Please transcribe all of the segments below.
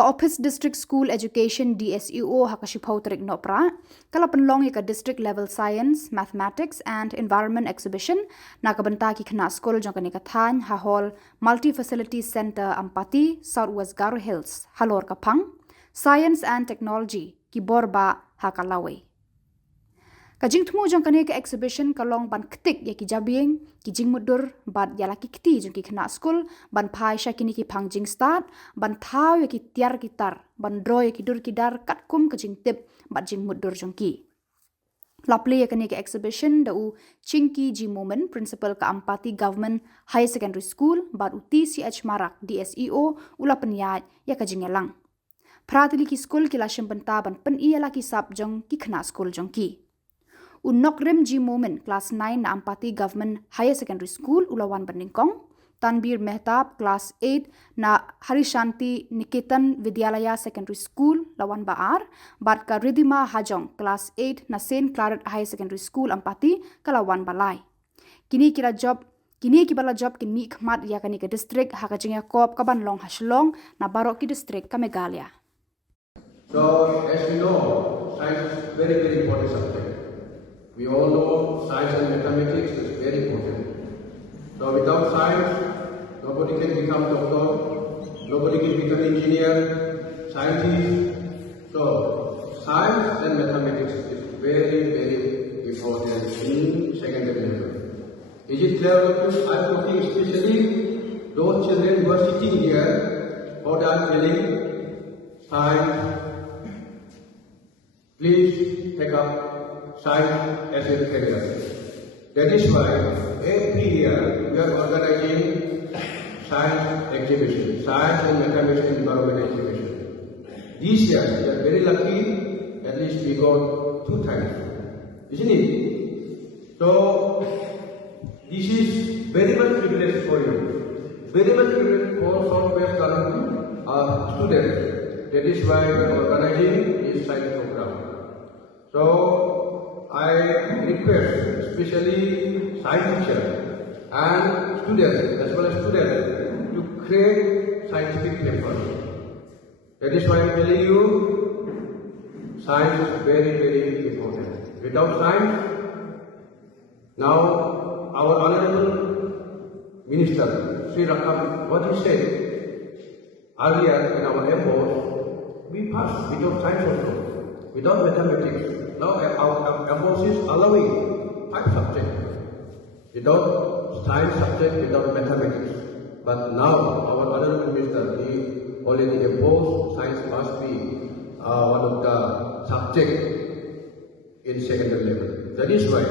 Ka Ophis District School Education DSEO hakashipau tarik Nohprah, kala Pynlong ka District Level Science, Mathematics and Environment Exhibition, na bynta ki khynnah skul jong kane ka thain, halor, Multifacility Centre Ampati, West Garo Hills, halor ka phang, Science and Technology, ki borbah haka lawei. Ka jingthmu jong kane ka exhibition kalong ban ktik ya ki jabieng, ki jingmutdur, ban ya laki kti jong ki khynnah skul, ban phai kine ki phang jingstad, ban thaw ya ki tiar ki tar, ban dro ya ki dur ki dar kat kum ka jingtip, ban jingmutdur jong ki. Plie ya kane ka exhibition da u Chingki G Momin, principal ka Ampati Govt Hr School, ban u T Ch Marak DSEO ula penyat ya ka jingelang. Pratili ki skul ki lashim bynta ban pen iya laki sap jong ki khynnah skul jong ki. Chingki G Momin, class 9 na Ampati Govt Hr School, Ulawan Bandingkong. Tanbir Mehtab, class 8 na Harishanti Niketan Vidyalaya Secondary School, Lawan Baar. Bat ka Ridhima Hajong, class 8 na St. Claret High Secondary School, Ampati, Kalawan Balai. Kini kibala job kin mi khmat ya kani ka district hakajingya kop ka Pynlong Shillong na barok ki district ka Meghalaya. So, as we know, science is very, very important subject. We all know science and mathematics is very important. So without science, nobody can become doctor, nobody can become engineer, scientist. So science and mathematics is very, very important in secondary level. Is it clear? I'm talking especially those children who are sitting here, what I'm telling, science. Please take up science as a career. That is why every year we are organizing science exhibition, science and mathematics environment exhibition. This year we are very lucky, at least we got 2 times, isn't it? So this is very much privilege for you, very much privilege for some West Garo students. That is why we are organizing this science program. So I request especially science teacher and students as well as students to create scientific papers. That is why I am telling you, science is very, very important. Without science, now our honorable minister, Sri Rakam, what he said earlier in our airport, we pass without science also, without mathematics. Now our airport is allowing 5 subjects, without science subject, without mathematics. But now our honorable minister, he already imposed science must be one of the subjects in secondary level. That is why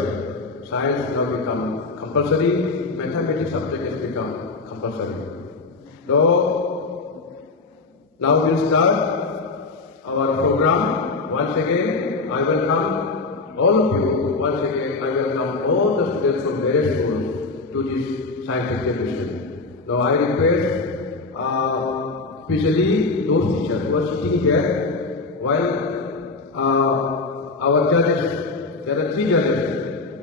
science now become compulsory, mathematics subject has become compulsory. So now we'll start our program. Once again, I welcome all of you. Once again, I welcome all the students from various schools to this science exhibition. Now I request, especially those teachers who are sitting here, while our judges, there are 3 judges,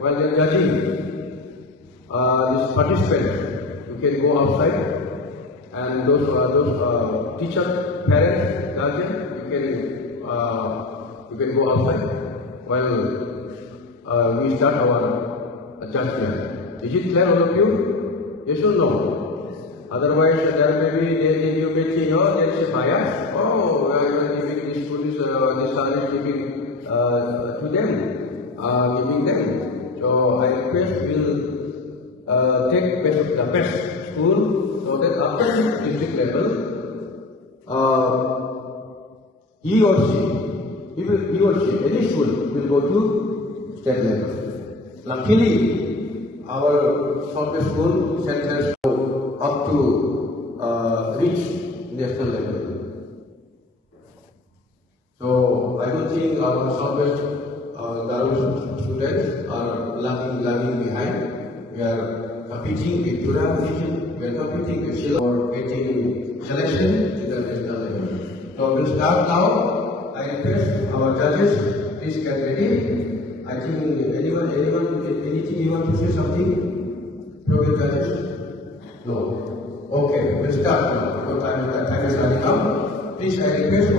while they are judging these participants, you can go outside, and those teachers, parents, guardians, you can go outside while we start our judgment. Is it clear, all of you? Yes or no? Otherwise, there may be, you may think, oh, there is a bias. Oh, I am giving these students, this salary giving to them, giving them. So I request we'll take the best school, so that after district level, he or she, any school will go to state level. Luckily, our Southwest School centers go up to reach national level. So I don't think our Southwest Garo students are lagging behind. We are competing with Nohprah region, we are competing with Shillong for getting selection to the national level. So we'll start now. I request our judges, please get ready. I think anything you want to say something? From judges? No. Okay, we'll start now. Time is running out. Please, I request